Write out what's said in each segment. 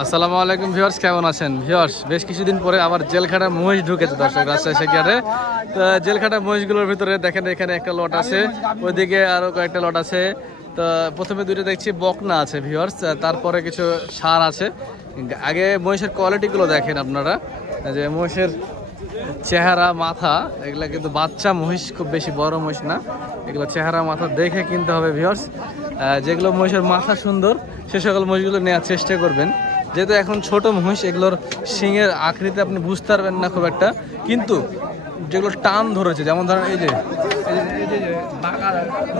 আসসালামু আলাইকুম ভিউয়ার্স, কেমন আছেন ভিউয়ার্স? বেশ কিছুদিন পরে আবার জেলখাটা মহিষ ঢুকেছে দর্শক রাজশাহী শেখিয়ারে। তো জেলখাটা মহিষগুলোর ভিতরে দেখেন এখানে একটা লট আছে, ওইদিকে আরও কয়েকটা লট আছে। তো প্রথমে দুটো দেখছি বকনা আছে ভিউয়ার্স, তারপরে কিছু ষাঁড় আছে। আগে মহিষের কোয়ালিটিগুলো দেখেন আপনারা, যে মহিষের চেহারা মাথা এগুলো কিন্তু বাচ্চা মহিষ, খুব বেশি বড় মহিষ না। এগুলো চেহারা মাথা দেখে কিনতে হবে ভিউয়ার্স। যেগুলো মহিষের মাথা সুন্দর সে সকল মহিষগুলো নেওয়ার চেষ্টা করবেন, যেহেতু এখন ছোট মহিষ, এগুলোর শিঙের আকৃতি আপনি বুঝতে পারবেন না খুব একটা, কিন্তু যেগুলো টান ধরেছে, যেমন ধরেন এই যে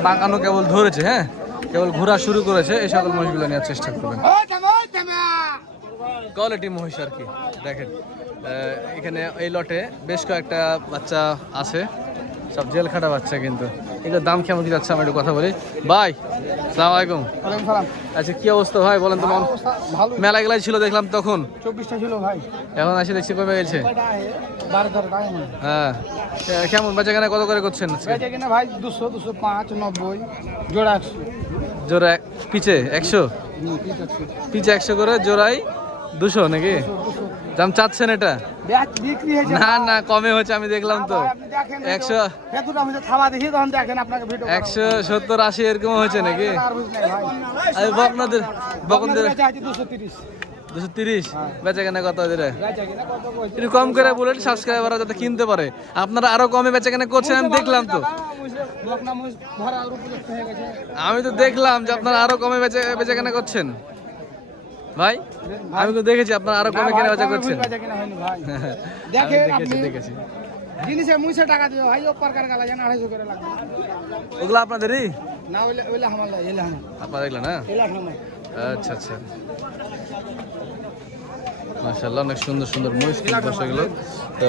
বাঁকানো কেবল ধরেছে, হ্যাঁ কেবল ঘোরা শুরু করেছে, এই সকল মহিষগুলো নেওয়ার চেষ্টা করবেন। কোয়ালিটি মহিষ আর কি। দেখেন এখানে এই লটে বেশ কয়েকটা বাচ্চা আছে, সব জেল খাটা বাচ্চা। কিন্তু এগুলোর দাম কেমন কি যাচ্ছে আমি একটু কথা বলি। ভাই আসসালামু আলাইকুম। আচ্ছা কি অবস্থা ভাই বলেন তো? মেলা গেলাই ছিল দেখলাম তখন 24টা ছিল ভাই, এখন আসি দেখছি কমে গেছে। হ্যাঁ কেমন বেচাকেনা কত করে করছেন? ভাই 200, 205, 90 জোড়া 100। জোড়া পিছে 100, পিছে 100 করে, জোড়াই 200 নাকি? দাম চাচ্ছেন এটা? না না কমে হচ্ছে, আমি দেখলাম তো 170, 80 এরকম হয়েছে নাকি? বকনদের 230 বেচা কেনা কত? একটু কম করে বলেন, সাবস্ক্রাইবাররা যাতে কিনতে পারে। আপনারা আরো কমে বেচা কেনা করছেন, আমি দেখলাম তো। আমি তো দেখলাম যে আপনারা আরো কমে বেচা কেনা করছেন ভাই। আমি তো দেখেছি আপনারা আরো কমে কেনা বেচা করছেন। দেখেছি জিনিসে মুইছে টাকা দিও ভাই, ও প্রকার গালা জানা 250 করে লাগবে। ওগুলা আপনাদেরই না? ওইলা হামালা, এলা হামালা আপনারা দেখলেন না? এলা হামালা। আচ্ছা আচ্ছা, মাশাআল্লাহ অনেক সুন্দর সুন্দর মহিষ এগুলো। তো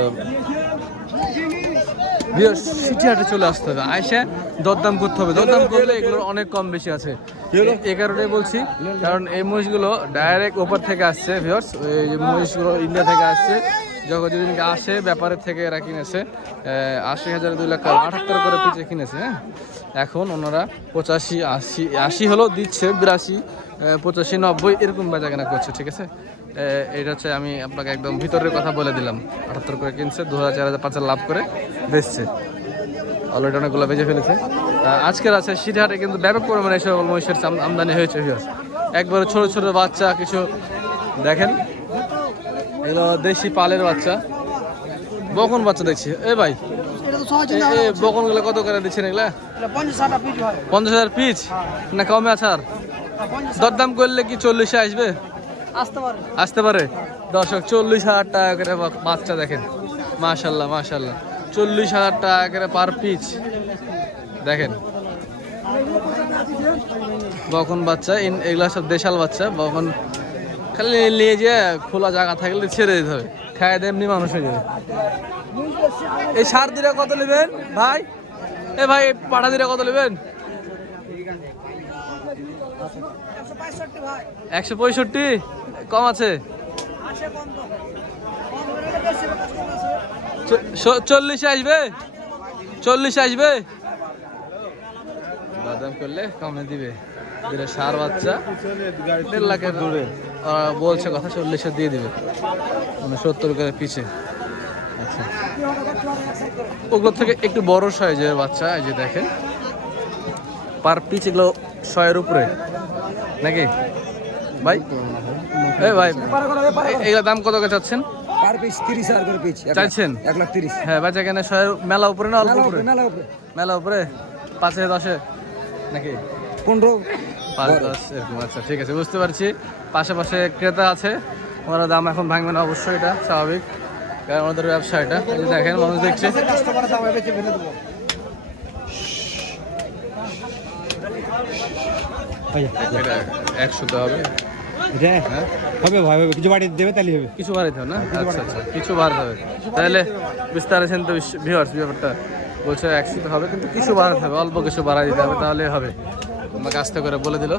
সিটি হাটে চলে আসতে হবে, আইসা দরদাম করতে হবে। দরদাম করলে এগুলোর অনেক কম বেশি আছে, এই কারণেই বলছি। কারণ এই মহিষগুলো ডাইরেক্ট ওপর থেকে আসছে ভিউয়ার্স, এই মহিষগুলো ইন্ডিয়া থেকে আসছে। যখন যেদিনকে আসে ব্যাপারের থেকে এরা কিনেছে 80,000, 2 লাখ 78 করে পিছিয়ে কিনেছে। হ্যাঁ এখন ওনারা 85, 80 হলেও দিচ্ছে, 82, 85, 90 এরকম বেচা কেনা করছে। ঠিক আছে, এটা হচ্ছে আমি আপনাকে একদম ভিতরের কথা বলে দিলাম। 78 করে কিনছে, 2000, 4000, 5000 লাভ করে বেচছে। অলরেডি অনেকগুলো বেঁচে ফেলেছে। আজকের আছে সিটিহাটে কিন্তু ব্যাপক পরিমাণে এসব মহিষের আমদানি হয়েছে। একবারে ছোট ছোট বাচ্চা কিছু দেখেন, এগুলো দেশি পালের বাচ্চা, বকন বাচ্চা দেখছি। ভাই বকনগুলো কত করে দিচ্ছেন এগুলা? 50,000 পিস না কমে আছে? আর দরদাম করলে কি 40-এ আসবে? আসতে পারে দর্শক। 40,000 টাকা করে বাচ্চা দেখেন, মাশাল্লাহ মাশাল্লাহ, 40,000 টাকা করে পার পিস। দেখেন বকন বাচ্চা, এগুলা সব দেশাল বাচ্চা। বকন খালি নিয়ে যে খোলা জায়গা থাকলে ছেড়ে দিতে হবে, খায় দেয় এমনি মানুষ হয়ে যাবে। এই সার দিরা কত নেবেন ভাই? ভাই পাঠা দিরা কত নেবেন? 165, কম আছে? 40-এ আসবে? 40-এ আসবে? বাদাম করলে কমে দিবে। সার বাচ্চা 1.5 লাখের দূরে বলছে কথা, 40-এ দিয়ে দিবে, 70 করে পিছে। আচ্ছা ওগুলোর থেকে একটু বড় সাইজের বাচ্চা, এই যে দেখেন পার পিস এগুলো 100-এর উপরে নাকি ভাই? ভাই এগুলোর দাম কত করে চাচ্ছেন? পার পিস 30,000 করে পিস চাইছেন? 1,30,000। হ্যাঁ বেচা কেনা 100-এর মেলা উপরে না অল্প উপরে? মেলা উপরে 5-এ 10-এ নাকি 15, 5-10 এরকম। আচ্ছা ঠিক আছে, বুঝতে পারছি। পাশাপাশি ক্রেতা আছে, ওনারা দাম এখন ভাঙবে না অবশ্যই, এটা স্বাভাবিক, কারণ আমাদের ব্যবসা এটা। দেখেন মানুষ দেখছে। 100 তো হবে হবে ভাই, হবে কিছু বাড়ি দেবে তাহলে হবে, কিছু বাড়াইতে হবে না? আচ্ছা আচ্ছা, কিছু বাড়াতে হবে তাহলে। বুঝতে পারছেন তো ভিউয়ার্স, ব্যাপারটা বলছে 100 হবে, কিন্তু কিছু বাড়াতে হবে, অল্প কিছু বাড়াই দিতে হবে, তাহলে হবে। আমাকে আস্তে করে বলে দিল।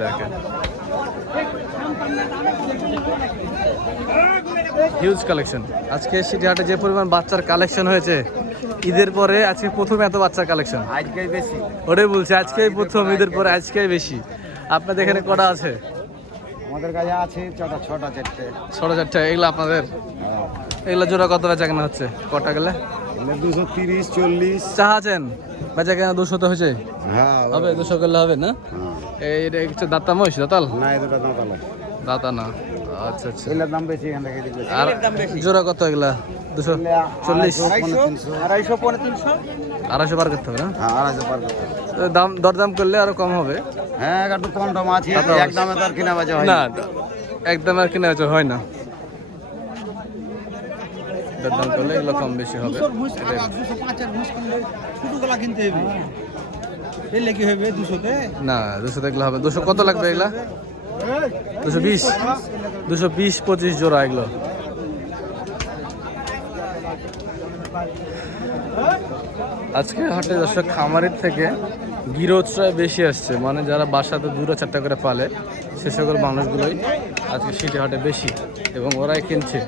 দেখেন হিউজ কালেকশন আজকে সিটি হাটে, যে পরিমাণ বাচ্চার কালেকশন হয়েছে ঈদের পরে আজকে প্রথম এত বাচ্চার কালেকশন। আজকেই বেশি। ওটাই বলছি, আজকেই প্রথম, ঈদের পরে আজকেই বেশি। আপনাদের এখানে কটা আছে? আমাদের কাছে আছে ছটা 4টে। 4.5 এগুলো আপনাদের? এগুলো জোড়া কত বেচা কেনা হচ্ছে? কটা গেলে? 230 40। চা আছেন বেচা কেনা 200 তো হয়েছে? হ্যাঁ হবে 200 করলে হবে না? এটা একটু দাঁতা মহিষ, দাঁতাল? না এটা দাম তালা। দাঁতা না, আচ্ছা আচ্ছা। এগুলোর দাম বেশি এখান থেকে দিলে। আর জোড়া কত এগুলা? 240? 250 300। 250 পার করতে হবে না? হ্যাঁ 250 পার করতে হবে। তো দাম দরদাম করলে আরো কম হবে। হ্যাঁ একটু কম দাম আছে, তা তো এক দামে তো আর কিনা বাজা হয় না, একদম আর কিনা বেচা হয় না। দরদাম করলে এগুলো কম বেশি হবে। এটাই। 205 কিনতে হবে। এলে কি হবে 200 না 200 দেখলে হবে। 200 কত লাগবে এগুলা? 220 25 জোড়া এগুলো। আজকে হাটে দর্শক খামারের থেকে গৃহস্থরা বেশি আসছে, মানে যারা বাসাতে 2-4টা করে পালে সে সকল মানুষগুলোই আজকে সিটি হাটে বেশি এবং ওরাই কিনছে।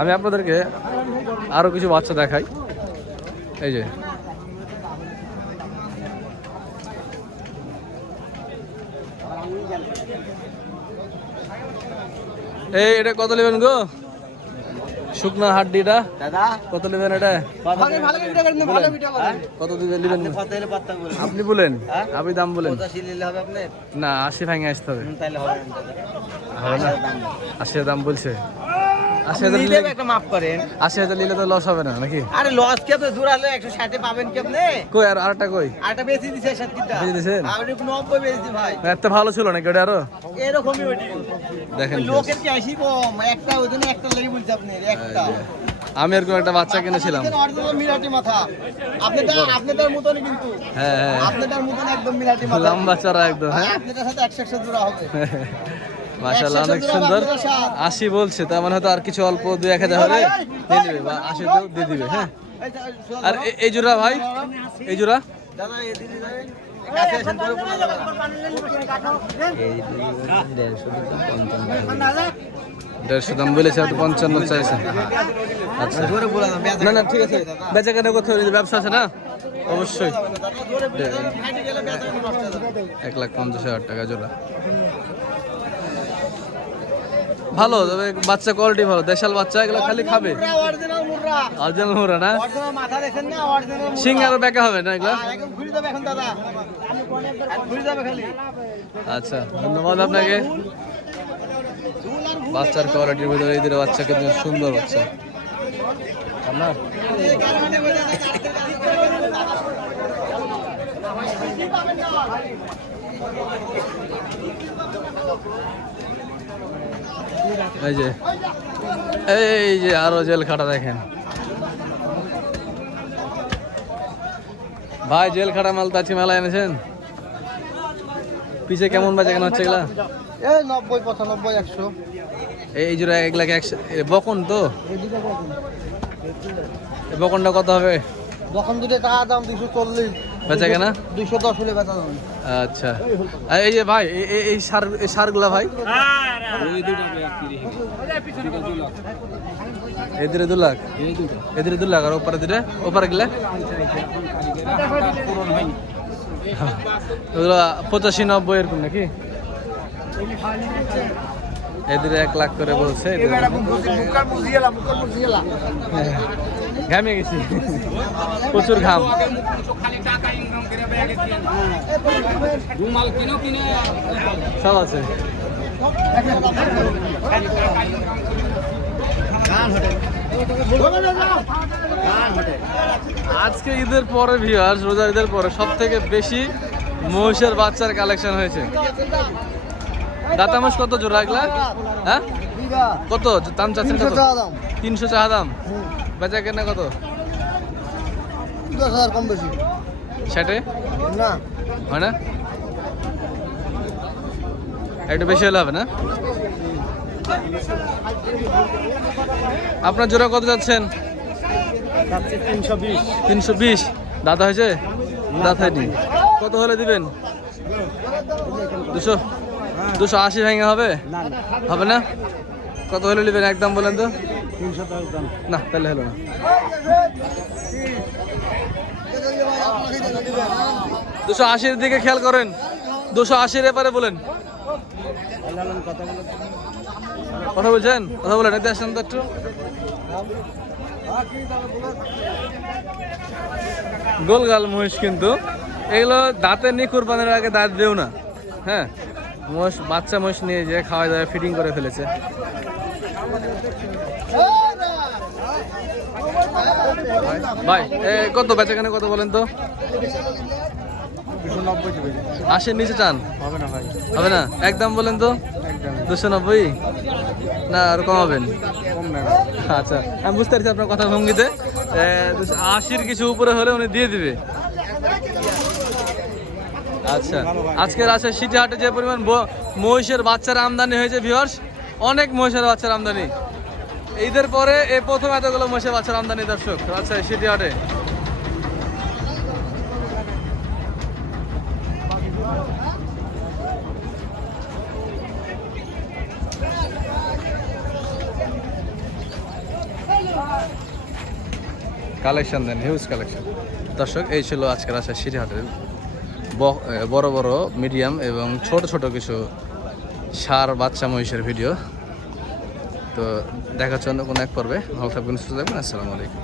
আমি আপনাদেরকে আরো কিছু বাচ্চা দেখাই। এই যে এটা কত নেবেন গো? শুকনা হাড্ডিটা দাদা কত নেবেন? এটা কত নেবেন? আপনি বলেন, আপনি দাম বলেন। না 80 ভাঙে আসতে হবে। হবে না? 80 দাম বলছে। 80,000 নিলে একটা মাফ করেন। 80,000 নিলে তো লস হবে না নাকি? আরে লস কে আপনি জোড়ালে 160 পাবেন কি আপনি? কই আর আরেকটা কই? আরেকটা বেশি দিছে 60টা। বেশি দিছেন? আমি 90 বেশি ভাই। এত ভালো ছিল নাকি ওটা আরো? এরকমই ওইটি। দেখেন লোকের কি আসি কম, একটা ওইজন্য একটা লাগি বলছি আপনি একটা। আমি এরকম একটা বাচ্চা কিনেছিলাম। অরিজিনাল মিরাটি মাথা। আপনাদের মতনই কিন্তু। হ্যাঁ হ্যাঁ, আপনাদের মতন একদম মিরাটি মাথা। লম্বা চড়া একদম। হ্যাঁ আপনাদের সাথে 100 জোড়া হবে। মাশাআল্লাহ অনেক সুন্দর। 80 বলছে, তার মানে হয়তো আর কিছু অল্প 2-1 হাজার হলে দিয়ে দিবে, বা 80 তেও দিয়ে দিবে। হ্যাঁ আর এই জোড়া ভাই, এই জোড়া দাদা এই দিদি যাবেন কাছে আসেন করে বলে যাবেন। 150 দাম বলেছে, আর 55 চাইছে। আচ্ছা জোরে বলে যাবেন। না না ঠিক আছে, বেচা কেনা করতে হবে, ব্যবসা আছে না অবশ্যই। জোরে বলে যাবেন, ফাইটে গেলে বেচা নষ্ট হয়ে যাবে। 1,50,000 টাকা জোড়া। ভালো, তবে বাচ্চা কোয়ালিটি ভালো, দেশাল বাচ্চা, এগুলো খালি খাবে। অরিজিনাল মুররা। অরিজিনাল মোরা না? অরিজিনাল মাথা দেখেন না, অরিজিনাল মুররা। সিং আরো বেঁকা হবে না এগুলো? একদম ঘুরে যাবে এখন দাদা। ঘুরে যাবে খালি। আচ্ছা ধন্যবাদ আপনাকে। বাচ্চার কোয়ালিটির ভিতরে এদের বাচ্চা কিন্তু সুন্দর বাচ্চা। আপনার এই যে আরো জেল খাটা দেখেন ভাই, জেল খাটা মাল তাছি মেলা এনেছেন। পিছে কেমন বাজে কেন হচ্ছে এগুলা? এই 90 95 100। এই জোড়া 1,00,000 বকন তো? এই বকনটা কত হবে? যখন দুটো টাকা দাম 240। বেচা কেনা 210 হলে বেচা যাবে। আচ্ছা। আর এই যে ভাই এই সারগুলা ভাই এদের 2 লাখ, এদের 2 লাখ, আর ওপারে দিলে ওপারে গেলে ওগুলো 85-90 এরকম নাকি? এদের 1 লাখ করে বলছে। ঘামে গেছি, প্রচুর ঘাম। সব আছে। আজকে ঈদের পরে ভিউয়ার্স, রোজা ঈদের পরে সব থেকে বেশি মহিষের বাচ্চার কালেকশন হয়েছে। দাতা মোষ কত জোড়া এগুলা? হ্যাঁ কত দাম চাচ্ছেন? কত? 300 টাকা দাম। বেচা কেনা কত? 10,000 কম বেশি। 60 না হয় না? একটু বেশি হলে হবে না? আপনার জোড়া কত যাচ্ছেন? 320। 320 দাদা হয়েছে? দাঁত হয়নি। কত হলে দিবেন? 280 ভেঙে হবে? হবে না? কত হলে নেবেন একদম বলেন তো? না তাহলে হলো না। 280-র দিকে খেয়াল করেন, 280-র এপারে বলেন। কথা বলছেন, কথা বলেন, এতে আসেন তো একটু। গোলগাল মহিষ, কিন্তু এগুলো দাঁতে নিয়ে কুরবানির আগে দাঁত দেও না। হ্যাঁ, মহিষ, বাচ্চা মহিষ নিয়ে যে খাওয়া দাওয়া ফিটিং করে ফেলেছে। ভাই কত বেচাকেনে কত বলেন তো? 80-র নিচে চান? হবে না ভাই, হবে না, একদম বলেন তো। 290 না আর কমাবেন? কম না। আচ্ছা, আমি বুঝতে পারছি আপনার কথা ভঙ্গিতে। 80-র কিছু উপরে হলে উনি দিয়ে দিবে। আচ্ছা, আজকের আছে সিটি হাটে যে পরিমাণ মহিষের বাচ্চার আমদানি হয়েছে ভিউয়ার্স, অনেক মহিষের বাচ্চার আমদানি। ঈদের পরে এই প্রথম এতগুলো মহিষের বাচ্চার আমদানি দর্শক। আচ্ছা, সিটি হাটে কালেকশন দেন, হিউজ কালেকশন। দর্শক, এই ছিল আজকের আসা সিটি হাটের বড় বড়, মিডিয়াম এবং ছোট ছোট কিছু ষাঁড় বাচ্চা মহিষের ভিডিও। তো দেখার জন্য কোনো এক পর্বে ভালো থাকবেন, সুস্থ থাকবেন। আসসালামু আলাইকুম।